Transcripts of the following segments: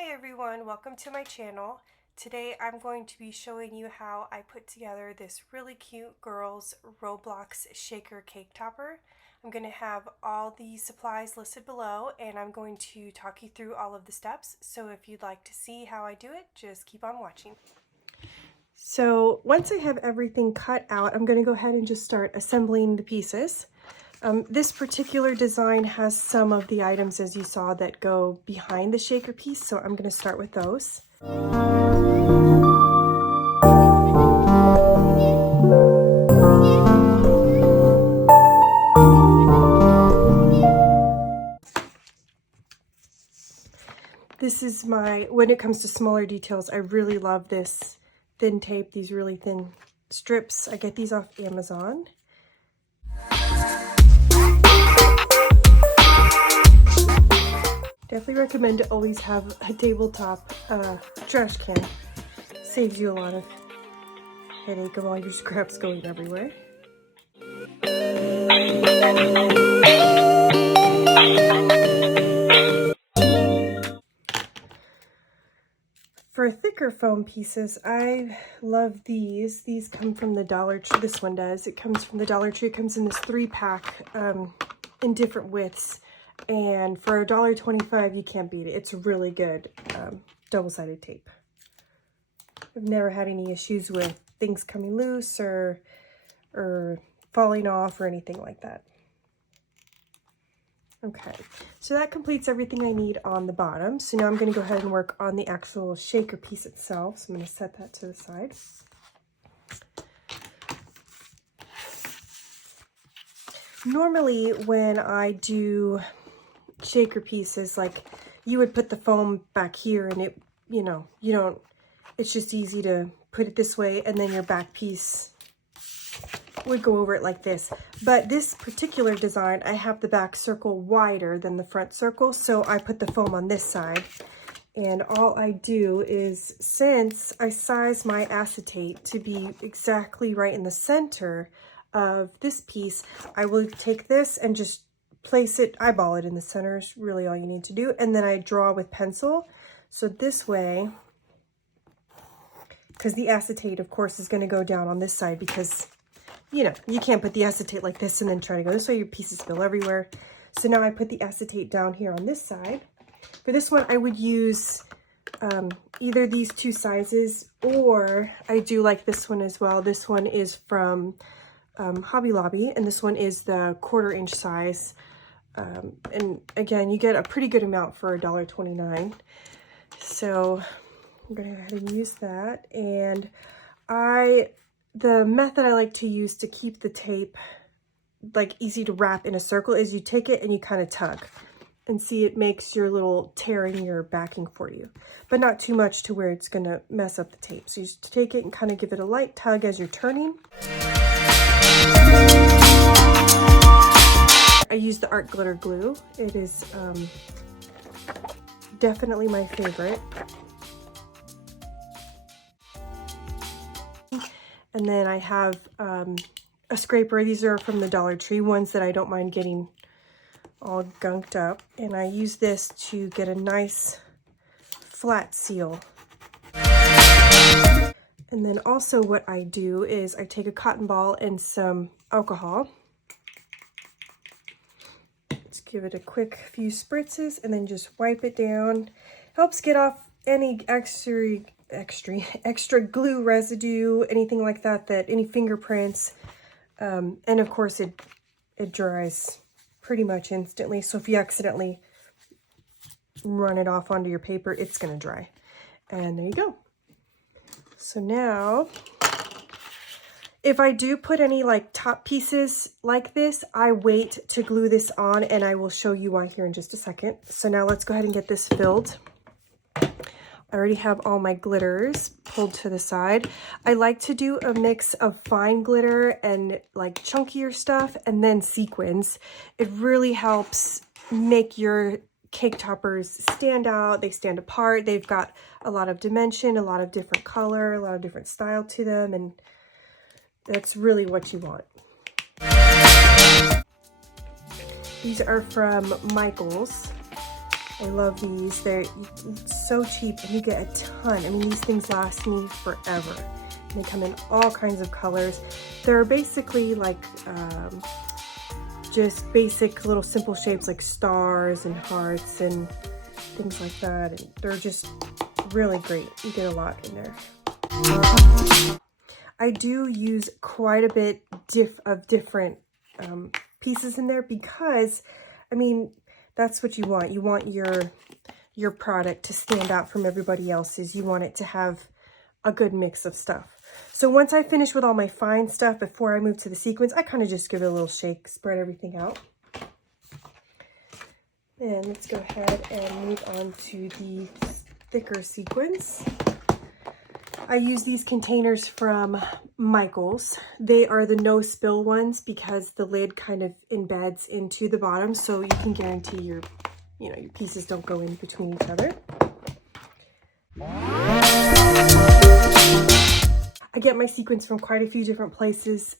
Hi everyone, welcome to my channel. Today I'm going to be showing you how I put together this really cute girl's Roblox shaker cake topper. I'm going to have all the supplies listed below and I'm going to talk you through all of the steps. So if you'd like to see how I do it, just keep on watching. So once I have everything cut out, I'm going to go ahead and just start assembling the pieces. This particular design has some of the items, as you saw, that go behind the shaker piece, so I'm going to start with those. This is when it comes to smaller details, I really love this thin tape, these really thin strips. I get these off Amazon. Definitely recommend to always have a tabletop trash can. Saves you a lot of headache of all your scraps going everywhere. For thicker foam pieces, I love these. These come from the Dollar Tree. This one does. It comes from the Dollar Tree. It comes in this 3-pack in different widths. And for $1.25, you can't beat it. It's really good double-sided tape. I've never had any issues with things coming loose or falling off or anything like that. Okay, so that completes everything I need on the bottom. So now I'm going to go ahead and work on the actual shaker piece itself. So I'm going to set that to the side. Normally when I do shaker pieces, like, you would put the foam back here and it, it's just easy to put it this way and then your back piece would go over it like this. But this particular design, I have the back circle wider than the front circle, so I put the foam on this side. And all I do is, since I size my acetate to be exactly right in the center of this piece, I will take this and just place it, eyeball it in the center is really all you need to do. And then I draw with pencil. So this way, because the acetate, of course, is going to go down on this side because, you can't put the acetate like this and then try to go this way. Your pieces spill everywhere. So now I put the acetate down here on this side. For this one, I would use either these two sizes, or I do like this one as well. This one is from Hobby Lobby, and this one is the 1/4 inch size. And again, you get a pretty good amount for $1.29. So I'm going to go ahead and use that. And the method I like to use to keep the tape like easy to wrap in a circle is you take it and you kind of tug, and see, it makes your little tear in your backing for you, but not too much to where it's going to mess up the tape. So you just take it and kind of give it a light tug as you're turning. I use the art glitter glue. It is definitely my favorite. And then I have a scraper. These are from the Dollar Tree, ones that I don't mind getting all gunked up. And I use this to get a nice flat seal. And then also what I do is I take a cotton ball and some alcohol. Just give it a quick few spritzes and then just wipe it down. Helps get off any extra glue residue, anything like that, any fingerprints. And of course it dries pretty much instantly. So if you accidentally run it off onto your paper, it's going to dry. And there you go. So now, if I do put any like top pieces like this, I wait to glue this on, and I will show you why here in just a second. So now let's go ahead and get this filled. I already have all my glitters pulled to the side. I like to do a mix of fine glitter and like chunkier stuff, and then sequins. It really helps make your cake toppers stand out. They stand apart. They've got a lot of dimension, a lot of different color, a lot of different style to them, and that's really what you want. These are from Michael's. I love these. They're so cheap and you get a ton. I mean, these things last me forever. They come in all kinds of colors. They're basically like just basic little simple shapes like stars and hearts and things like that. And they're just really great. You get a lot in there. I do use quite a bit of different pieces in there because, I mean, that's what you want. You want your product to stand out from everybody else's. You want it to have a good mix of stuff. So once I finish with all my fine stuff, before I move to the sequins, I kind of just give it a little shake, spread everything out. And let's go ahead and move on to the thicker sequins. I use these containers from Michaels. They are the no spill ones because the lid kind of embeds into the bottom, so you can guarantee your pieces don't go in between each other. I get my sequins from quite a few different places.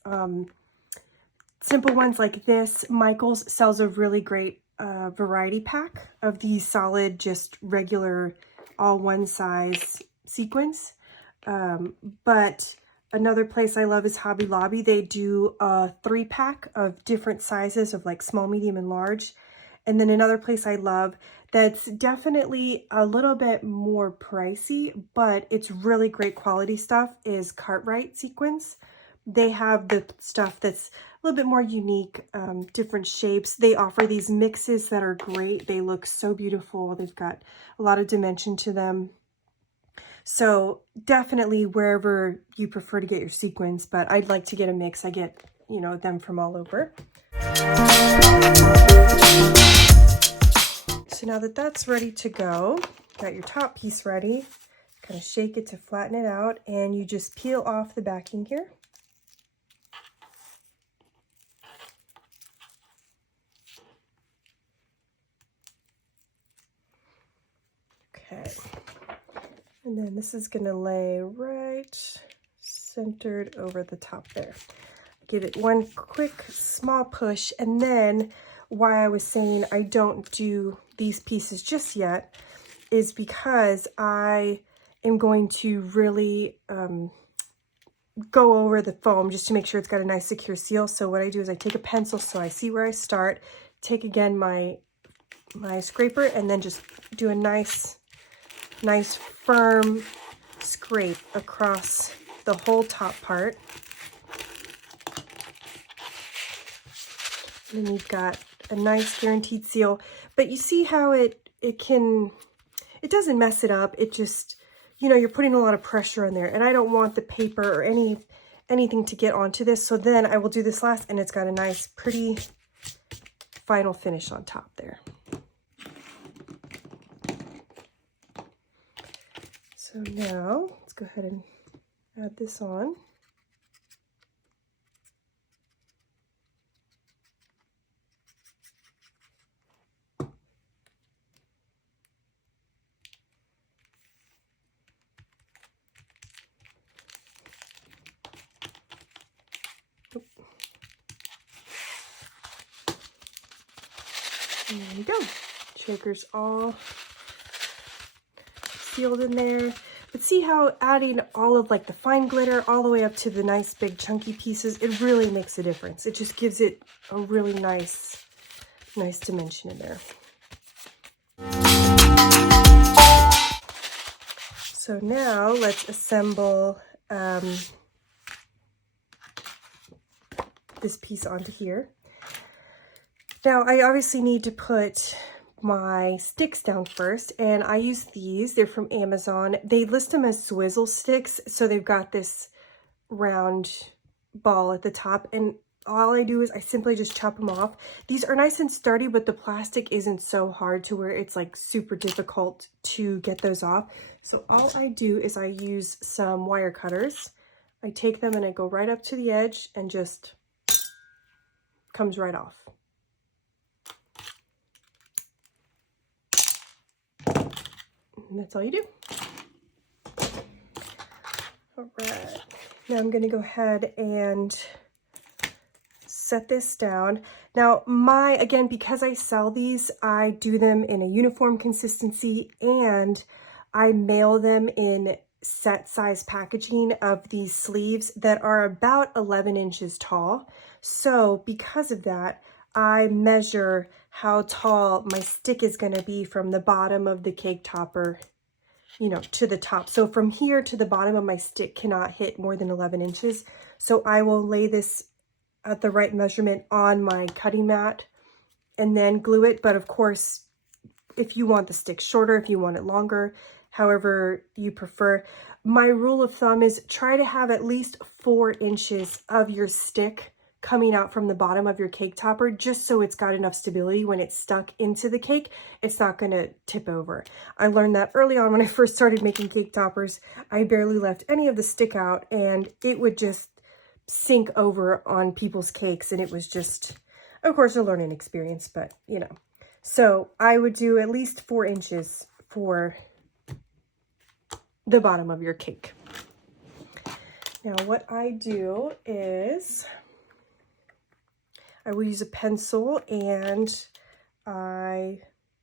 Simple ones like this. Michaels sells a really great variety pack of these solid, just regular, all one size sequins. But another place I love is Hobby Lobby. They do a 3-pack of different sizes of like small, medium, and large. And then another place I love that's definitely a little bit more pricey, but it's really great quality stuff is Cartwright sequins. They have the stuff that's a little bit more unique, different shapes. They offer these mixes that are great. They look so beautiful. They've got a lot of dimension to them. So definitely wherever you prefer to get your sequins, but I'd like to get a mix. I get, them from all over. So now that that's ready to go, got your top piece ready, kind of shake it to flatten it out, and you just peel off the backing here. Okay. And then this is gonna lay right centered over the top there. Give it one quick small push, and then why I was saying I don't do these pieces just yet is because I am going to really go over the foam just to make sure it's got a nice secure seal. So what I do is I take a pencil so I see where I start, take again my scraper, and then just do a nice firm scrape across the whole top part. And then you've got a nice guaranteed seal, but you see how it doesn't mess it up. It just, you're putting a lot of pressure on there, and I don't want the paper or anything to get onto this. So then I will do this last, and it's got a nice, pretty final finish on top there. So now let's go ahead and add this on. And there we go. Shaker's all sealed in there. But see how adding all of like the fine glitter all the way up to the nice big chunky pieces, it really makes a difference. It just gives it a really nice dimension in there. So now let's assemble this piece onto here. Now I obviously need to put my sticks down first, and I use these. They're from Amazon. They list them as swizzle sticks, so they've got this round ball at the top, and all I do is I simply just chop them off. These are nice and sturdy, but the plastic isn't so hard to where it's like super difficult to get those off. So all I do is I use some wire cutters. I take them and I go right up to the edge, and just comes right off. And that's all you do. All right, now I'm going to go ahead and set this down. Now again, because I sell these, I do them in a uniform consistency and I mail them in set size packaging of these sleeves that are about 11 inches tall. So because of that, I measure how tall my stick is going to be from the bottom of the cake topper, you know, to the top. So from here to the bottom of my stick cannot hit more than 11 inches. So I will lay this at the right measurement on my cutting mat and then glue it. But of course, if you want the stick shorter, if you want it longer, however you prefer, my rule of thumb is try to have at least 4 inches of your stick coming out from the bottom of your cake topper, just so it's got enough stability when it's stuck into the cake, it's not going to tip over. I learned that early on when I first started making cake toppers. I barely left any of the stick out and it would just sink over on people's cakes, and it was just, of course, a learning experience, but you know. So I would do at least 4 inches for the bottom of your cake. Now what I do is I will use a pencil and I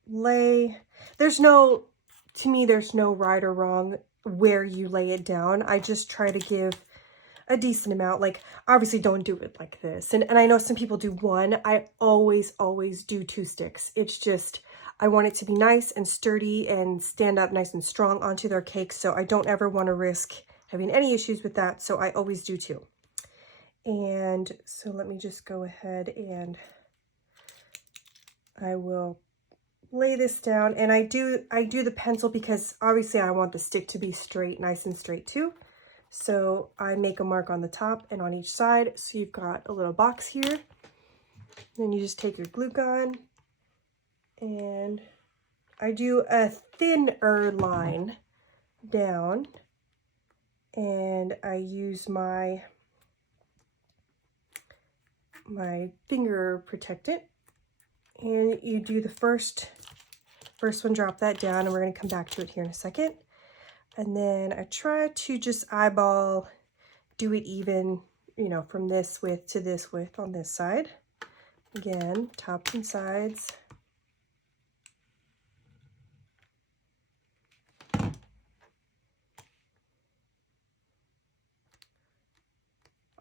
lay, to me, there's no right or wrong where you lay it down. I just try to give a decent amount. Like, obviously don't do it like this. And I know some people do one. I always do 2 sticks. It's just, I want it to be nice and sturdy and stand up nice and strong onto their cake. So I don't ever want to risk having any issues with that. So I always do 2. And so let me just go ahead and I will lay this down. And I do the pencil because obviously I want the stick to be straight, nice and straight too. So I make a mark on the top and on each side. So you've got a little box here. Then you just take your glue gun and I do a thinner line down and I use my finger protectant, and you do the first one, drop that down, and we're going to come back to it here in a second. And then I try to just eyeball, do it even, you know, from this width to this width on this side. Again, tops and sides.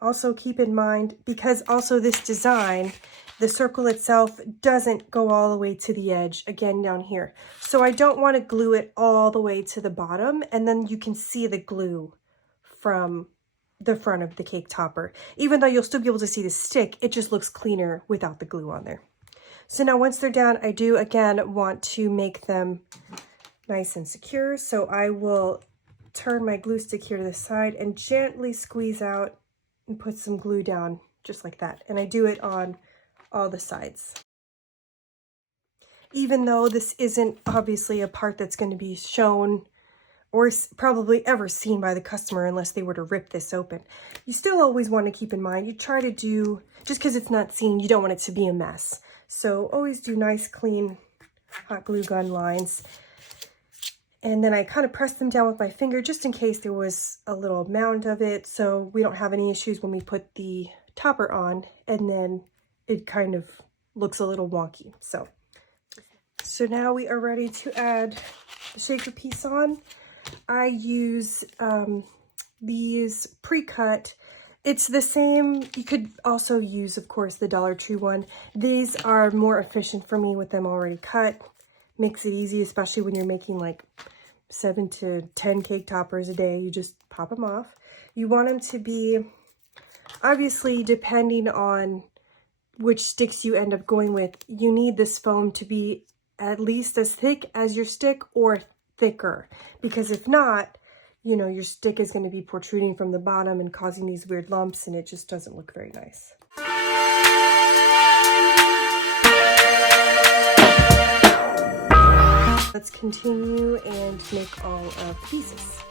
Also keep in mind, because also this design, the circle itself doesn't go all the way to the edge, again down here. So I don't want to glue it all the way to the bottom, and then you can see the glue from the front of the cake topper. Even though you'll still be able to see the stick, it just looks cleaner without the glue on there. So now once they're down, I do again want to make them nice and secure. So I will turn my glue stick here to the side and gently squeeze out and put some glue down just like that. And I do it on all the sides. Even though this isn't obviously a part that's going to be shown or probably ever seen by the customer unless they were to rip this open, you still always want to keep in mind, you try to do, just because it's not seen, you don't want it to be a mess. So always do nice, clean, hot glue gun lines. And then I kind of press them down with my finger just in case there was a little mound of it, so we don't have any issues when we put the topper on and then it kind of looks a little wonky. So now we are ready to add the shaker piece on. I use these pre-cut. It's the same, you could also use, of course, the Dollar Tree one. These are more efficient for me with them already cut. Makes it easy, especially when you're making like 7 to 10 cake toppers a day. You just pop them off. You want them to be, obviously, depending on which sticks you end up going with, you need this foam to be at least as thick as your stick or thicker, because if not, you know, your stick is going to be protruding from the bottom and causing these weird lumps, and it just doesn't look very nice. Let's continue and make all of the pieces.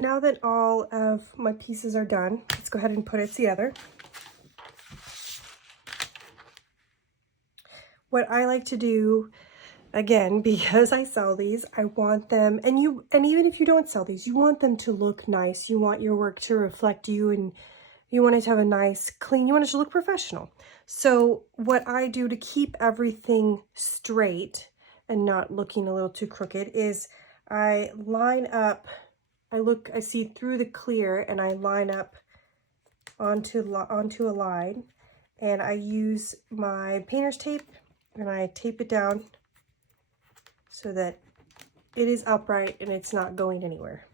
now that all of my pieces are done, let's go ahead and put it together. What I like to do, again, because I sell these, I want them, and even if you don't sell these, you want them to look nice. You want your work to reflect you, and you want it to have a nice, clean, you want it to look professional. So what I do to keep everything straight and not looking a little too crooked is I line up, I see through the clear, and I line up onto a line, and I use my painter's tape and I tape it down so that it is upright and it's not going anywhere.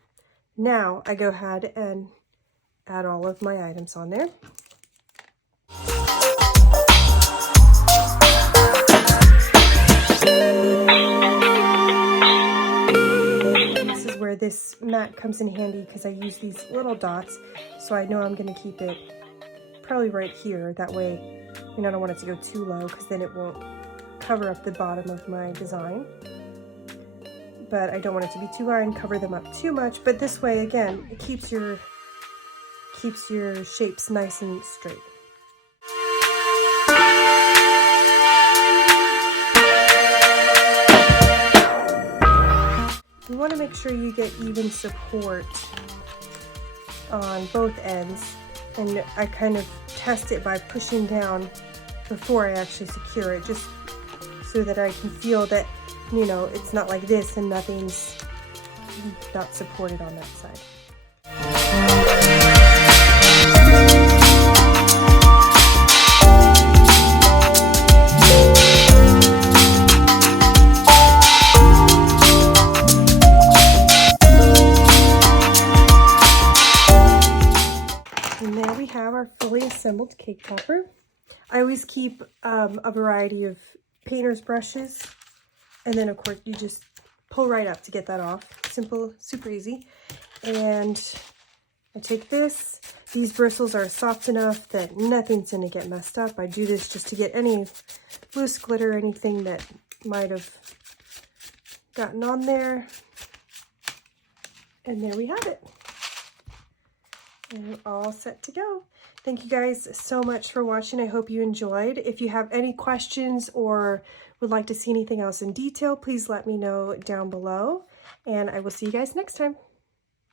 Now I go ahead and add all of my items on there. This is where this mat comes in handy because I use these little dots, so I know I'm going to keep it probably right here. That way, I don't want it to go too low because then it won't cover up the bottom of my design. But I don't want it to be too high and cover them up too much. But this way, again, it keeps your shapes nice and straight. You want to make sure you get even support on both ends, and I kind of test it by pushing down before I actually secure it, just so that I can feel that, it's not like this and nothing's not supported on that side. And there we have our fully assembled cake topper. I always keep a variety of painter's brushes, and then of course you just pull right up to get that off. Simple, super easy. And I take this. These bristles are soft enough that nothing's gonna get messed up. I do this just to get any loose glitter, anything that might have gotten on there. And there we have it. And all set to go. Thank you guys so much for watching. I hope you enjoyed. If you have any questions or would like to see anything else in detail, please let me know down below. And I will see you guys next time.